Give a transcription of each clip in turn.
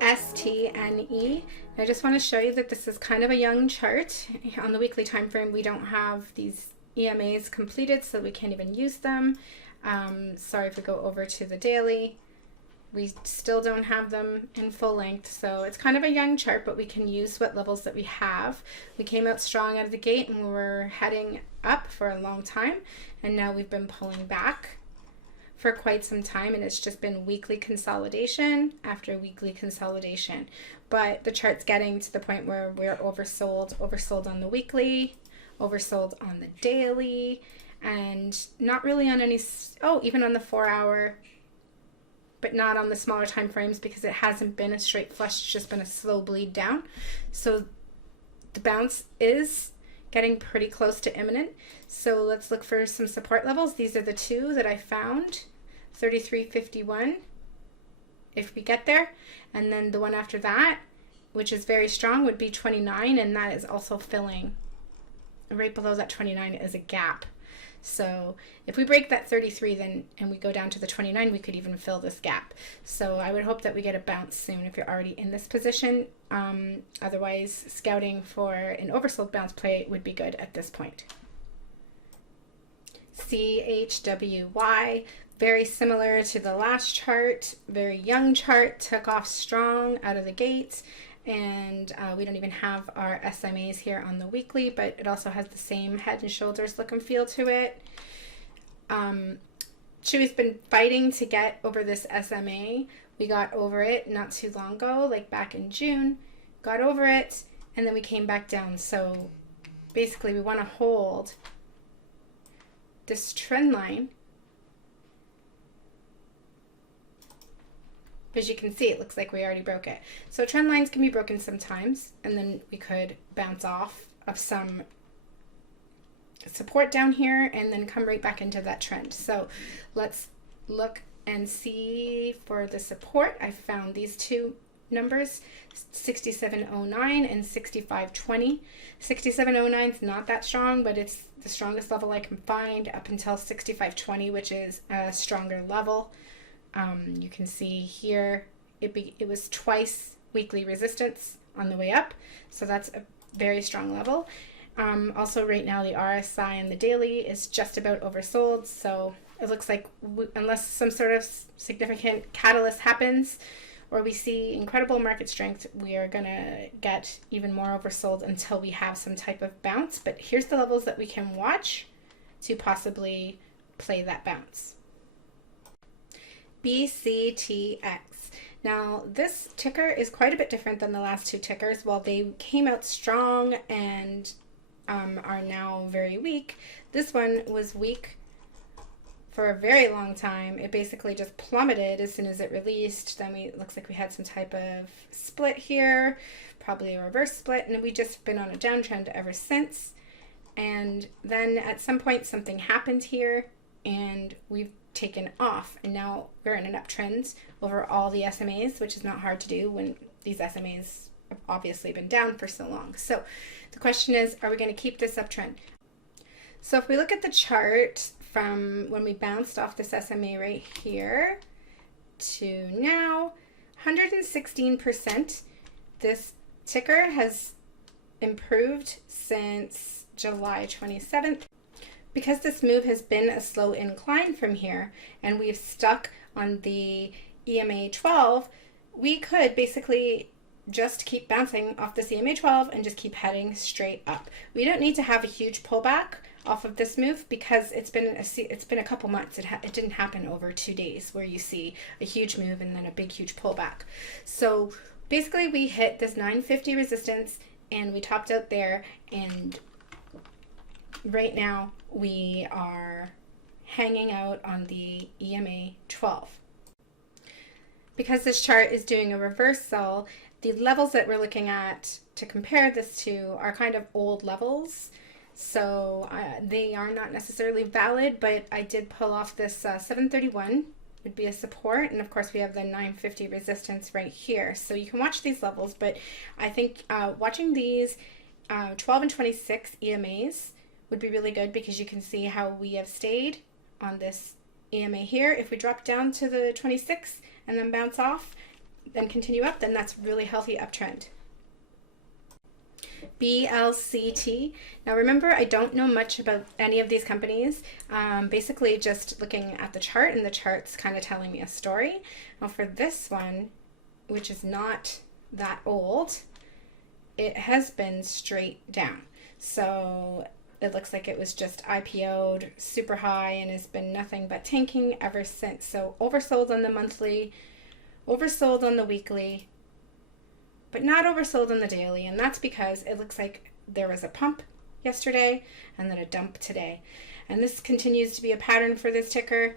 STNE. I just want to show you that this is kind of a young chart. On the weekly time frame, we don't have these EMAs completed, so we can't even use them. Sorry if we go over to the daily. We still don't have them in full length, so it's kind of a young chart, but we can use what levels that we have. We came out strong out of the gate and we were heading up for a long time, and now we've been pulling back for quite some time, and it's just been weekly consolidation after weekly consolidation. But the chart's getting to the point where we're oversold on the weekly, oversold on the daily, and not really on any, even on the 4-hour, but not on the smaller time frames because it hasn't been a straight flush, it's just been a slow bleed down. So the bounce is getting pretty close to imminent. So let's look for some support levels. These are the two that I found, 33.51 if we get there, and then the one after that, which is very strong, would be 29, and that is also filling. Right below that 29 is a gap. So if we break that 33 then and we go down to the 29, we could even fill this gap. So I would hope that we get a bounce soon if you're already in this position. Otherwise, scouting for an oversold bounce play would be good at this point. CHWY, very similar to the last chart, very young chart, took off strong out of the gates. And we don't even have our SMAs here on the weekly, but it also has the same head and shoulders look and feel to it. CHWY's been fighting to get over this SMA. We got over it not too long ago, like back in June, got over it, and then we came back down. So basically we want to hold this trend line. As you can see, it looks like we already broke it. So trend lines can be broken sometimes, and then we could bounce off of some support down here and then come right back into that trend. So let's look and see for the support. I found these two numbers, 6709 and 6520. 6709 is not that strong, but it's the strongest level I can find up until 6520, which is a stronger level. You can see here it was twice weekly resistance on the way up, so that's a very strong level. Also right now the RSI and the daily is just about oversold, so it looks like unless some sort of significant catalyst happens or we see incredible market strength, we are going to get even more oversold until we have some type of bounce. But here's the levels that we can watch to possibly play that bounce. BCTX. Now this ticker is quite a bit different than the last two tickers. While they came out strong and are now very weak, this one was weak for a very long time. It basically just plummeted as soon as it released. Then it looks like we had some type of split here, probably a reverse split, and we've just been on a downtrend ever since. And then at some point something happened here and we've taken off, and now we're in an uptrend over all the SMAs, which is not hard to do when these SMAs have obviously been down for so long. So the question is, are we going to keep this uptrend? So if we look at the chart from when we bounced off this SMA right here to now, 116%. This ticker has improved since July 27th. Because this move has been a slow incline from here and we've stuck on the EMA 12, we could basically just keep bouncing off this EMA 12 and just keep heading straight up. We don't need to have a huge pullback off of this move because it's been a couple months. It didn't happen over 2 days where you see a huge move and then a big huge pullback. So basically we hit this 950 resistance and we topped out there, and right now we are hanging out on the EMA 12. Because this chart is doing a reversal, the levels that we're looking at to compare this to are kind of old levels. So they are not necessarily valid, but I did pull off this 731 would be a support, and of course we have the 950 resistance right here. So you can watch these levels, but I think watching these 12 and 26 EMAs would be really good because you can see how we have stayed on this EMA here. If we drop down to the 26 and then bounce off, then continue up, then that's really healthy uptrend. BLCT. Now remember, I don't know much about any of these companies. Basically just looking at the chart, and the chart's kind of telling me a story. Now for this one, which is not that old, it has been straight down. So it looks like it was just IPO'd super high and has been nothing but tanking ever since. So oversold on the monthly, oversold on the weekly, but not oversold on the daily. And that's because it looks like there was a pump yesterday and then a dump today. And this continues to be a pattern for this ticker.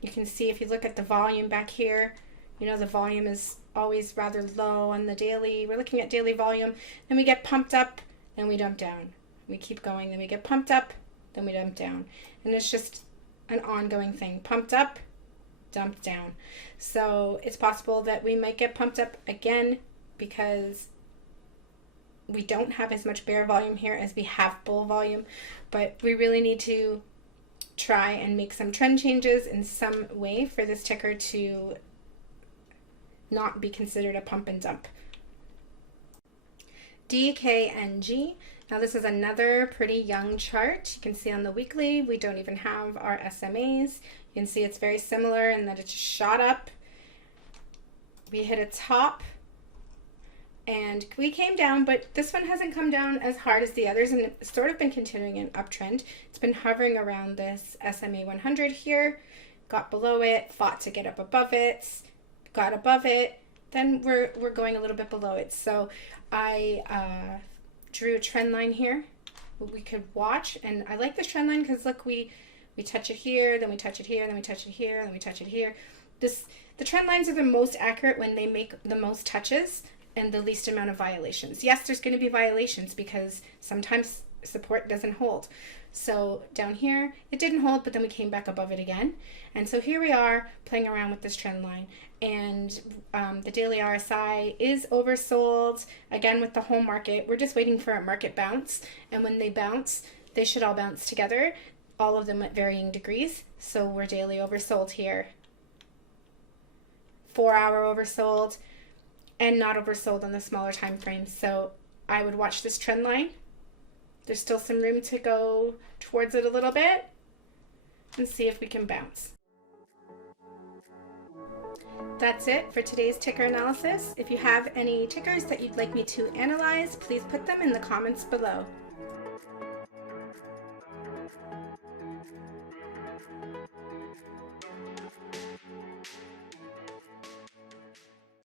You can see if you look at the volume back here, you know, the volume is always rather low on the daily. We're looking at daily volume, then we get pumped up, then we dump down. We keep going, then we get pumped up, then we dump down. And it's just an ongoing thing. Pumped up, dumped down. So it's possible that we might get pumped up again because we don't have as much bear volume here as we have bull volume. But we really need to try and make some trend changes in some way for this ticker to not be considered a pump and dump. DKNG. Now this is another pretty young chart. You can see on the weekly, we don't even have our SMAs. You can see it's very similar in that it just shot up. We hit a top and we came down, but this one hasn't come down as hard as the others, and it's sort of been continuing an uptrend. It's been hovering around this SMA 100 here, got below it, fought to get up above it, got above it, then we're going a little bit below it. So I drew a trend line here we could watch, and I like this trend line because look, we touch it here, then we touch it here, then we touch it here, then we touch it here. The trend lines are the most accurate when they make the most touches and the least amount of violations. Yes, there's going to be violations because sometimes support doesn't hold. So down here it didn't hold, but then we came back above it again, and so here we are playing around with this trend line. And the daily RSI is oversold again with the whole market. We're just waiting for a market bounce, and when they bounce, they should all bounce together, all of them at varying degrees. So we're daily oversold here, 4-hour oversold, and not oversold on the smaller time frames. So I would watch this trend line. There's still some room to go towards it a little bit and see if we can bounce. That's it for today's ticker analysis. If you have any tickers that you'd like me to analyze, please put them in the comments below.